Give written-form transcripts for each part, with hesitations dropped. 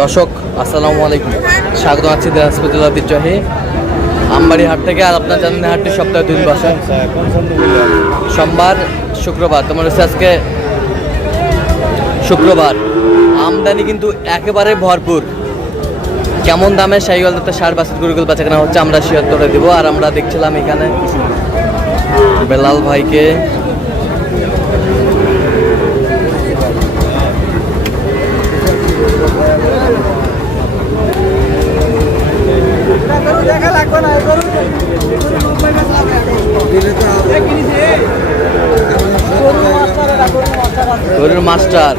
দর্শক আসসালামু আলাইকুম, স্বাগত আছি দিনাজপুর জেলা ঐতিহ্যবাহী আমবাড়ি হাট থেকে। আর আপনার জানেন হাটটি সপ্তাহে 2 দিন বসে, সোমবার শুক্রবার। তোমার হচ্ছে আজকে শুক্রবার। আমদানি কিন্তু একেবারে ভরপুর। কেমন দামে শাহিওয়াল দত্ত সার বাছুর গরুগুলো বেচা কেনা হচ্ছে আমরা শেয়ার করে দেবো। আর আমরা দেখছিলাম এখানে বেলাল ভাইকে, গরুর মাস্টার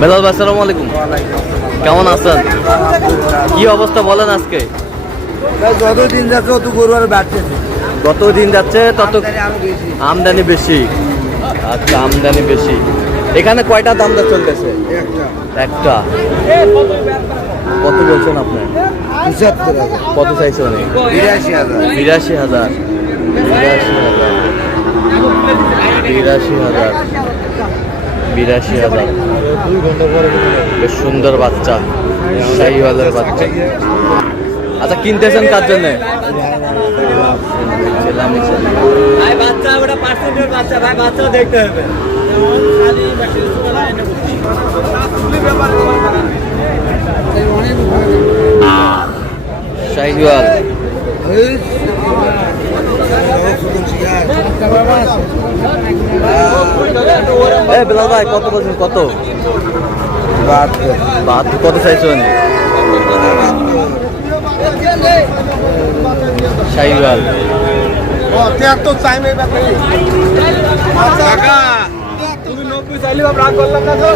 বেলাল ভাই, আসসালামু আলাইকুম। কেমন আছেন? কি অবস্থা বলেন আজকে? যত দিন যাচ্ছে তত গরু আর বাড়তেছে। যত দিন যাচ্ছে তত আমদানি বেশি। আচ্ছা, আমদানি বেশি। এখানে কয়টা দাম দর চলতেছে? একটা। কত বলছেন আপনি? ৭৫,০০০। কত চাইছে অনেক? ৮২,০০০। ৮২,০০০। ৮২,০০০। ৮২,০০০। বেশ সুন্দর বাচ্চা, শাহিওয়ালের বাচ্চা। আচ্ছা, কিনতেছেন কার জন্য? দেখতে হবে। শাহিওয়াল বেলাল ভাই, কত বলছেন? কত? ৭২। কত চাইছেন? শাহিওয়াল তুমি ৯০ চাইলে রাগ করলাম না তো।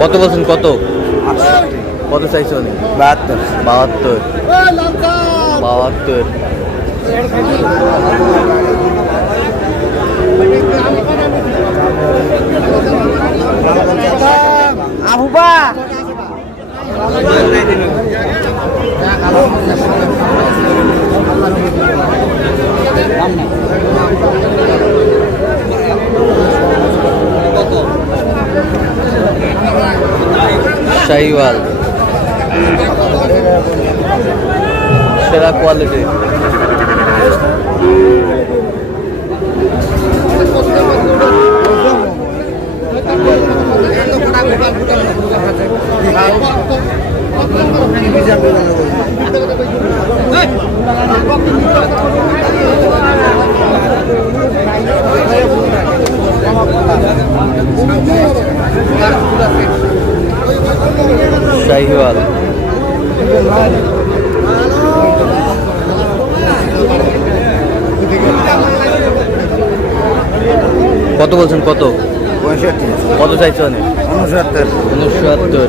কত বলছেন? কত? কত চাইছেন? ৭২। ৭২। ৭২। আবুবা শাহিওয়াল সেরা কোয়ালিটি। শাহিওয়াল কত বলছেন? কত? ৬৫। কত চাইছেন? ৬৯। ৬৯।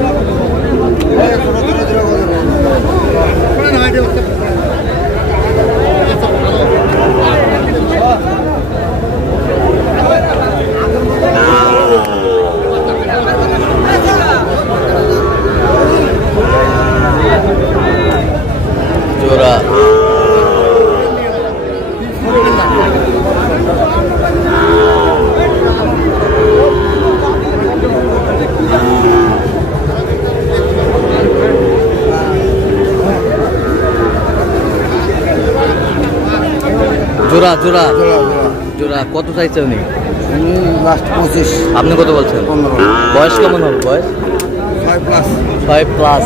জোড়া জোড়া জোড়া জোড়া কত চাইছে উনি? লাস্ট 25। আপনি কত বলছেন? 15। বয়স কেমন হবে? বয়স 5+। 5+।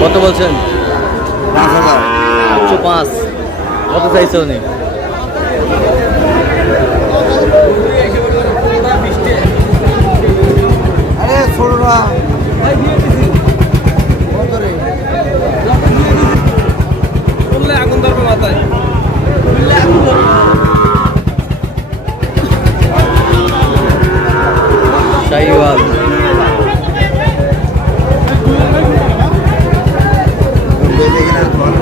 কত বলছেন? 5,000 105। কত চাইছে উনি? আরে ছোটরা কত রে? আগুন ধরবে মাথায়। শাহিওয়াল। বেঁধে কিনা ভালো।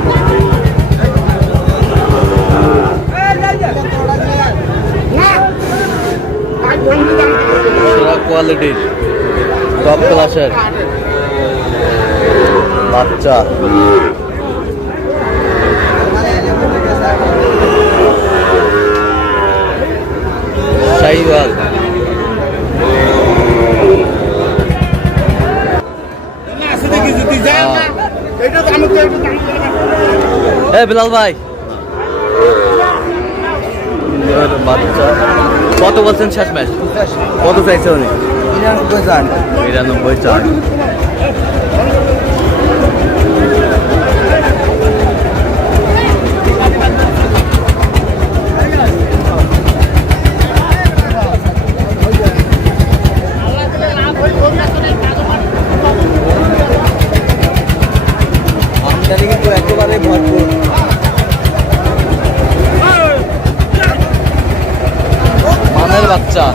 সেরা কোয়ালিটির টপ ক্লাসের বাচ্চা। শাহিওয়াল। বিলাল ভাই, বাচ্চা কত বলছেন শেষ ম্যাচ? কত চাইছে উনি? 99 চার। আমদানি কিন্তু একেবারে ভরপুর। মানের বাচ্চা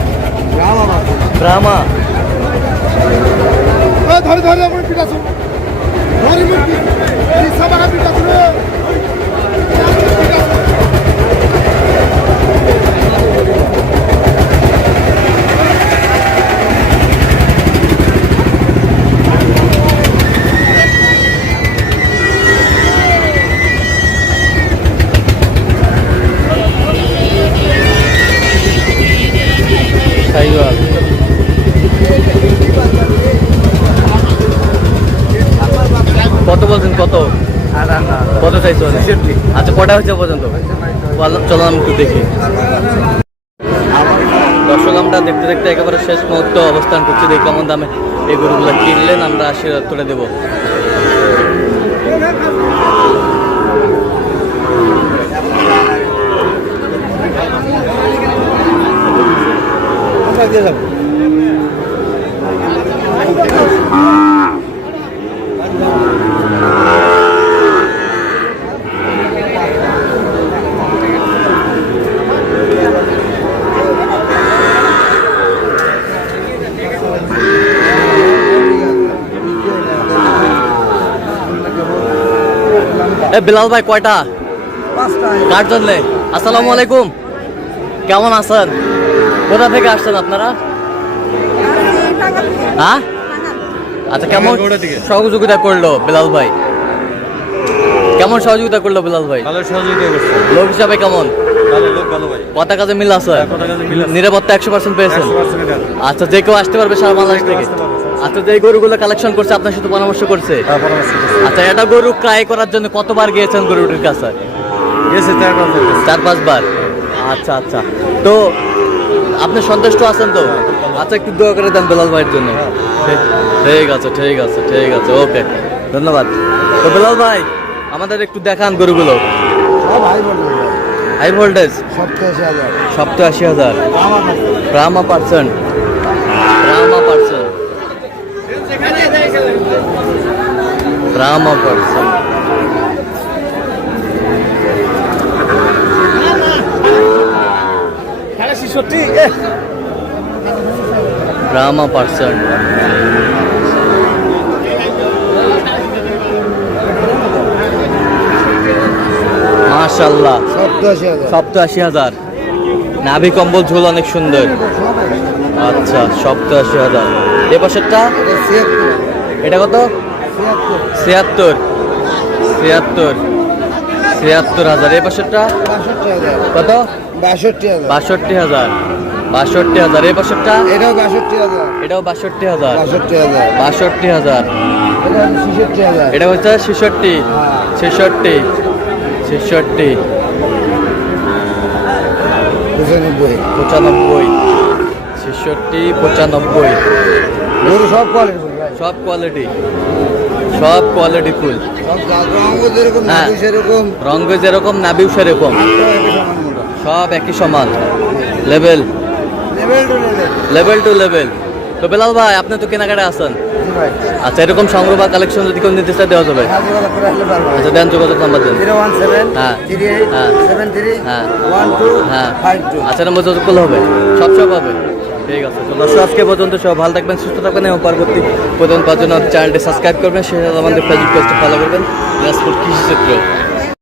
ব্রাহ্মা। ধরে ধরে আমার পিটা শুন ধরে মুরগি এই সবাই পিটা শুন শাহিওয়াল। কত বলছেন? কত কত চাইছো? আচ্ছা, কটা হচ্ছে পর্যন্ত? চলো আমি একটু দেখি। দর্শক, আমরা দেখতে দেখতে একেবারে শেষ মুহূর্ত অবস্থান করছি। দেখি কেমন দামে এই গরুগুলো কিনলেন, আমরা আশীর্বাদ করে দেবো। বিলাল ভাই, কয়টা? 5টা। কার জন্যে? আসসালামু আলাইকুম, কেমন আছেন? কোথা থেকে আসছেন আপনারা? হ্যাঁ, আচ্ছা, কেমন সহযোগিতা করলো বিলাল ভাই? কেমন সহযোগিতা করলো বিলাল ভাই? ভালো সহযোগিতা করছে লোক হিসাবে কেমন? ভালো লোক ভালো ভাই কথা কাজে মিল আছে? কথা কাজে মিল আছে। নিরাপত্তা 100% পেয়েছেন? 100% আচ্ছা, যে কেউ আসতে পারবে সারা বাংলাদেশ থেকে? আসতে পারবে। আচ্ছা, যে গরুগুলো কালেকশন করছে আপনার সাথে পরামর্শ করছে? পরামর্শ করছে আচ্ছা, এটা গরু ক্রয় করার জন্য কতবার গিয়েছেন গরুটির কাছে? গেছে 4-5 বার। আচ্ছা আচ্ছা, তো আপনি সন্তুষ্ট আছেন তো? আচ্ছা, একটু দোয়া করে দেন বেলাল ভাইয়ের জন্য। ঠিক আছে, ঠিক আছে, ঠিক আছে, ওকে, ধন্যবাদ। তো বেলাল ভাই, আমাদের একটু দেখান গরুগুলো। সব high voltage. High voltage 87,000 87,000। Brahma percent. Brahma percent. Brahma percent. Brahma percent. মাশাআল্লাহ, 87,000। নাভি কম্বল ঝোল অনেক সুন্দর। আচ্ছা, 87,000। এ পাশেরটা? এটা কত? 76। 76,000। এ পাশেরটা কত? 62,000। 62,000। এ পাশেরটা? এটাও 62,000। এটাও 62,000। 62,000। 62,000। এটা 66,000। এটা হচ্ছে 66। 66। 66। 95। 95। 66, 95। গরু সব কোয়ালিটি ভাই। সব কোয়ালিটি, সব কোয়ালিটি ফুল। সব রঙও যেরকম হ্যাঁ। নাভি সেরকম, রঙ যেরকম নাবিও সেরকম, হাতটাও একই সমান মোটা। সব একই সমান level, level to level. Level to level. তো বেলাল ভাই আপনি তো কেনাকাটা আছেন, জি ভাই, আচ্ছা এরকম সংগ্রহ বা কালেকশন যদি কেউ নিতে চায় দেওয়া যাবে? হ্যাঁ, যোগাযোগ করে আসলে পারবো। আচ্ছা দেন, যোগাযোগ নাম্বার দেন। 017 হ্যাঁ। 38 হ্যাঁ। 73 হ্যাঁ। 12 হ্যাঁ 52। আচ্ছা নম্বর যোগাযোগ করলে হবে, সব হবে। ঠিক আছে, তো দর্শক আজকে পর্যন্ত সব ভালো থাকবেন, সুস্থ থাকবেন এবং পরবর্তী পর্যন্ত পাওয়ার জন্য চ্যানেলটি সাবস্ক্রাইব করবেন, সেই সাথে আমাদের ফেসবুক পেজটি ফলো করবেন, দিনাজপুর কৃষি চিত্র।